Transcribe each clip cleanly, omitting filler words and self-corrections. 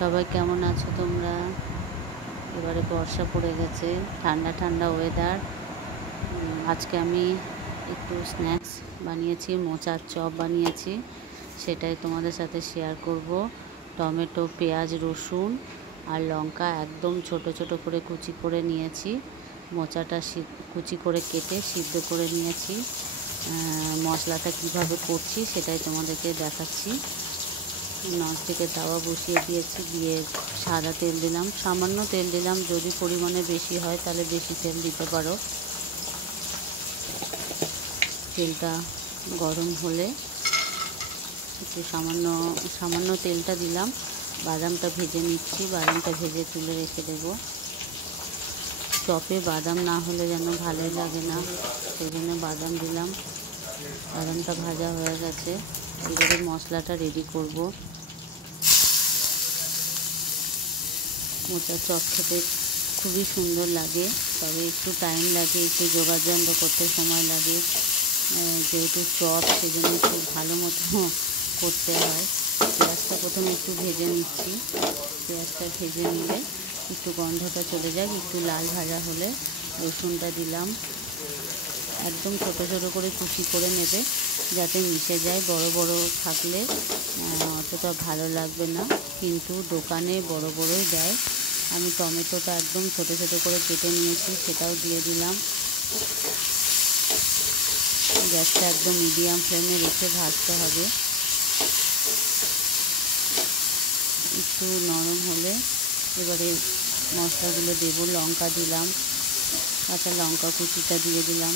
সবাই কেমন আছো তোমরা? এবারে বর্ষা পড়ে গেছে, ঠান্ডা ঠান্ডা ওয়েদার। আজকে আমি একটু স্ন্যাক্স বানিয়েছি, মোচার চপ বানিয়েছি, সেটাই তোমাদের সাথে শেয়ার করব। টমেটো, পেঁয়াজ, রসুন আর লঙ্কা একদম ছোট ছোট করে কুচি করে নিয়েছি। মোচাটা কুচি করে কেটে সিদ্ধ করে নিয়েছি। মশলাটা কিভাবে করছি সেটাই তোমাদেরকে দেখাচ্ছি। ননস্টিকের তাওয়া বসিয়ে দিয়েছি, দিয়ে সাদা তেল দিলাম, সামান্য তেল দিলাম। যদি পরিমাণে বেশি হয় তাহলে বেশি তেল দিতে পারো। তেলটা গরম হলে একটু সামান্য তেলটা দিলাম। বাদামটা ভেজে নিচ্ছি, বাদামটা ভেজে তুলে রেখে দেবো। চপে বাদাম না হলে যেন ভালোই লাগে না, সেই জন্য বাদাম দিলাম। বাদামটা ভাজা হয়ে গেছে, এবারে মশলাটা রেডি করব। মোচার চপ খেতে খুবই সুন্দর লাগে, তবে একটু টাইম লাগে, একটু যোগাযোগ করতে সময় লাগে। যেহেতু চপ সেজন্য একটু ভালো মতো করতে হয়। পেঁয়াজটা প্রথমে একটু ভেজে নিচ্ছি। পেঁয়াজটা ভেজে নিলে একটু গন্ধটা চলে যায়, একটু লাল ভাজা হলে রসুনটা দিলাম। একদম ছোটো ছোটো করে কুচি করে নেবে, যাতে মিশে যায়। বড় বড় থাকলে অতটা ভালো লাগবে না, কিন্তু দোকানে বড় বড়ই দেয়। আমি টমেটোটা একদম ছোটো ছোটো করে কেটে নিয়েছি, সেটাও দিয়ে দিলাম। গ্যাসটা একদম মিডিয়াম ফ্লেমে রেখে ভাজতে হবে। একটু নরম হলে এবারে মশলাগুলো দেবো। লঙ্কা দিলাম, কাঁচা লঙ্কা কুচিটা দিয়ে দিলাম।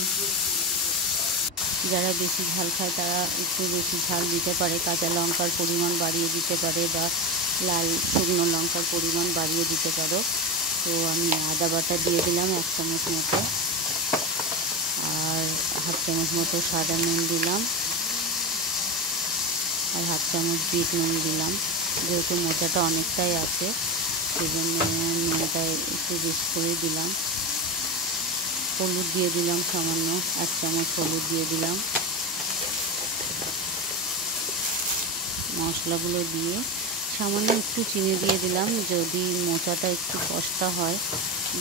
যারা বেশি ঝাল খায় তারা একটু বেশি ঝাল দিতে পারে, কাঁচা লঙ্কার পরিমাণ বাড়িয়ে দিতে পারে, বা লাল শুকনো লঙ্কার পরিমাণ বাড়িয়ে দিতে পারো। তো আমি আদা বাটা দিয়ে দিলাম 1 চামচ মতো, আর 1/2 চামচ মতো সাদা নুন দিলাম, আর 1/2 চামচ বিট নুন দিলাম। যেহেতু মোচাটা অনেকটাই আছে সেই জন্য নুনটা একটু বেশি করে দিলাম। হলুদ দিয়ে দিলাম সামান্য, 1 চামচ হলুদ দিয়ে দিলাম। মশলাগুলো দিয়ে সামান্য একটু চিনি দিয়ে দিলাম, যদি মোচাটা একটু কষা হয়,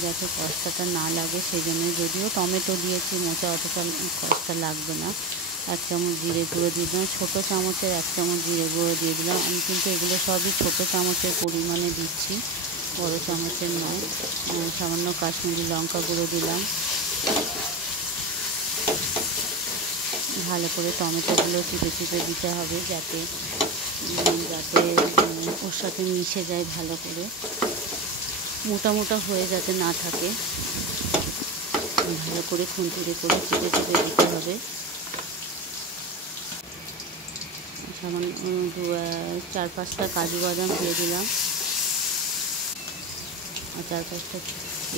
যাতে কষাটা না লাগে সেই জন্য। যদিও টমেটো দিয়েছি, মোচা অতটা কষা লাগবে না। 1 চামচ জিরে গুঁড়ো দিয়ে দিলাম, ছোটো চামচের 1 চামচ জিরে গুঁড়ো দিয়ে দিলাম। আমি কিন্তু এগুলো সবই ছোটো চামচের পরিমাণে দিচ্ছি, বড় চামচের নয়। সামান্য কাশ্মীরি লঙ্কা গুঁড়ো দিলাম। ভালো করে টমেটোগুলো চিপে চিপে দিতে হবে, যাতে ওর সাথে মিশে যায় ভালো করে, মোটা মোটা হয়ে যাতে না থাকে। ভালো করে খুন্তিতে করে চিপে চিপে দিতে হবে। সামান্য 4-5টা কাজু বাদাম দিয়ে দিলাম, আর 4-5টা।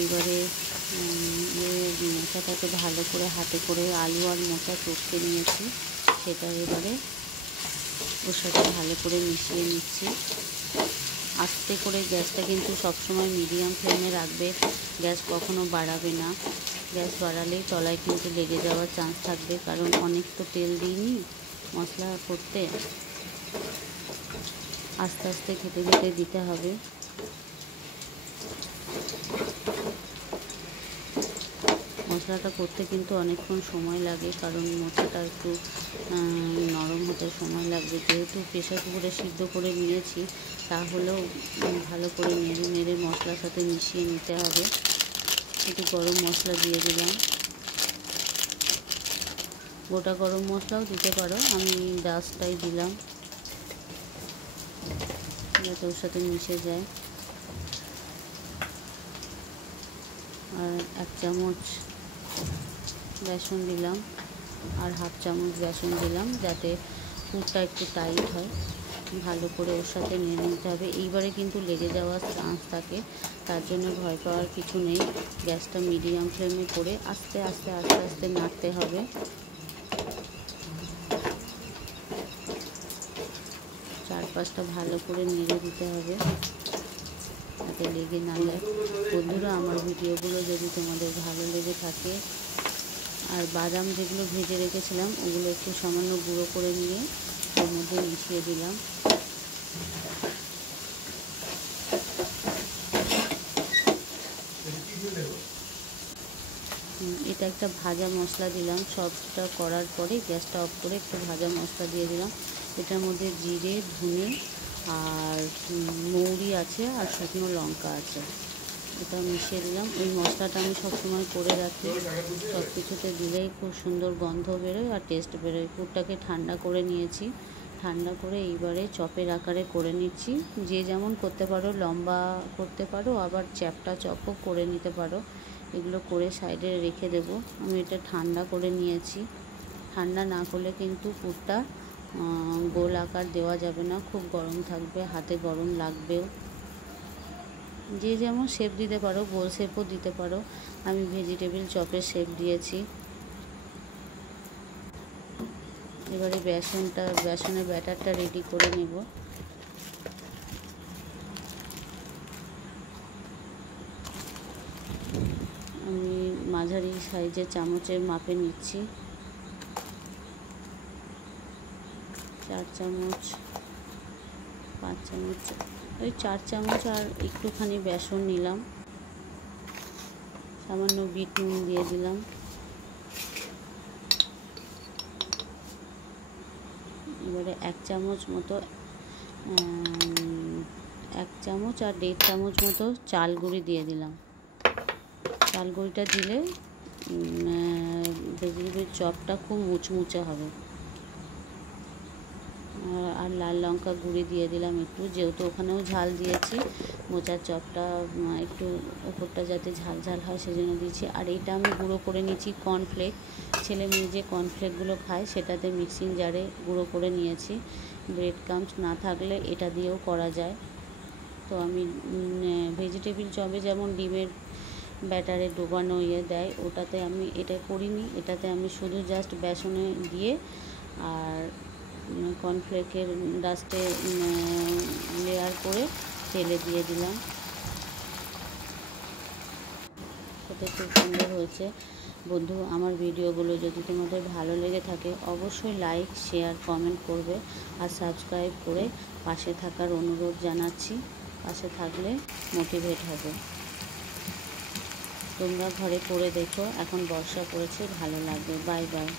এবারে মোচাটাকে ভালো করে হাতে করে আলু আর মোচা চটকে নিয়েছি, সেটা এবারে ওর সাথে ভালো করে মিশিয়ে নিচ্ছি। আস্তে করে, গ্যাসটা কিন্তু সবসময় মিডিয়াম ফ্লেমে রাখবে, গ্যাস কখনো বাড়াবে না। গ্যাস বাড়ালেই তলায় কিন্তু লেগে যাওয়ার চান্স থাকবে, কারণ অনেক তো তেল দিইনি মশলা করতে। আস্তে আস্তে খেতে খেতে দিতে হবে। মশলাটা করতে কিন্তু অনেকক্ষণ সময় লাগে, কারণ মোচাটা একটু নরম হতে সময় লাগবে। যেহেতু প্রেসার কুকারে সিদ্ধ করে নিয়েছি, তাহলেও ভালো করে নেড়ে নেড়ে মশলার সাথে মিশিয়ে নিতে হবে। একটু গরম মশলা দিয়ে দিলাম, গোটা গরম মশলাও দিতে পারো, আমি ডাস্টটাই দিলাম যাতে ওর সাথে মিশে যায়। আর 1 চামচ বেসন দিলাম, আর 1/2 চামচ বেসন দিলাম, যাতে পুরটা একটু টাইট হয়। ভালো করে ওর সাথে নেড়ে নিতে হবে। এইবারে কিন্তু লেগে যাওয়ার চান্স থাকে, তার জন্য ভয় পাওয়ার কিছু নেই। গ্যাসটা মিডিয়াম ফ্লেমে করে আস্তে আস্তে আস্তে আস্তে নাড়তে হবে। 4-5টা ভালো করে নেড়ে দিতে হবে, যাতে লেগে না যায়। বন্ধুরা, আমার ভিডিওগুলো যদি তোমাদের ভালো লেগে থাকে, আর বাদাম যেগুলো ভেজে রেখেছিলাম ওগুলো একটু সামান্য গুঁড়ো করে নিয়ে ওর মধ্যে মিশিয়ে দিলাম। এটা একটা ভাজা মশলা দিলাম। সবটা করার পরে গ্যাসটা অফ করে একটু ভাজা মশলা দিয়ে দিলাম। এটার মধ্যে জিরে, ধনে আর মৌরি আছে আর শুকনো লঙ্কা আছে, এটা মিশিয়ে দিলাম। এই মশলাটা আমি সবসময় করে রাখি, সব কিছুতে দিলেই খুব সুন্দর গন্ধ বেরোয় আর টেস্ট বেরোয়। পুরটাকে ঠান্ডা করে নিয়েছি, ঠান্ডা করে এইবারে চপের আকারে করে নিচ্ছি। যে যেমন করতে পারো, লম্বা করতে পারো, আবার চ্যাপটা চপও করে নিতে পারো। এগুলো করে সাইডে রেখে দেব। আমি এটা ঠান্ডা করে নিয়েছি। ঠান্ডা না করলে কিন্তু পুরটা গোল আকার দেওয়া যাবে না, খুব গরম থাকবে, হাতে গরম লাগবেও। যে যেমন শেপ দিতে পারো, গোল শেপও দিতে পারো। আমি ভেজিটেবিল চপের শেপ দিয়েছি। এবারে বেসনের ব্যাটারটা রেডি করে নেব। আমি মাঝারি সাইজের চামচের মাপে নিচ্ছি। 4 চামচ, 5 চামচ, ওই 4 চামচ আর একটুখানি বেসন নিলাম। সামান্য বিট নুন দিয়ে দিলাম। এবারে 1 চামচ মতো, 1 চামচ আর 1.5 চামচ মতো চাল গুঁড়ি দিয়ে দিলাম। চাল গুঁড়িটা দিলে ভেজিটেবিল চপটা খুব মুচমুচে হবে। আর লাল লঙ্কা গুঁড়ি দিয়ে দিলাম একটু, যেহেতু ওখানেও ঝাল দিয়েছি। মোচার চপটা একটু ওপরটা যাতে ঝাল ঝাল হয় সেজন্য দিয়েছি। আর এটা আমি গুঁড়ো করে নিয়েছি কর্নফ্লেক। ছেলে মেয়ে যে কর্নফ্লেকগুলো খায় সেটাতে মিক্সিং জারে গুঁড়ো করে নিয়েছি। ব্রেড ক্রাম্বস না থাকলে এটা দিয়েও করা যায়। তো আমি ভেজিটেবিল চপে যেমন ডিমের ব্যাটারে ডোবানো দেয়, ওটাতে আমি এটা করিনি। এটাতে আমি শুধু জাস্ট বেসনে দিয়ে আর কর্নফ্লেকের ডাস্টে লেয়ার করে তেলে দিয়ে দিলাম। খেতে খুব সুন্দর হয়েছে। বন্ধু, আমার ভিডিওগুলো যদি তোমাদের ভালো লেগে থাকে অবশ্যই লাইক, শেয়ার, কমেন্ট করবে আর সাবস্ক্রাইব করে পাশে থাকার অনুরোধ জানাচ্ছি। পাশে থাকলে মোটিভেট হবে। তোমরা ঘরে করে দেখো, এখন বর্ষা পড়েছে, ভালো লাগবে। Bye bye.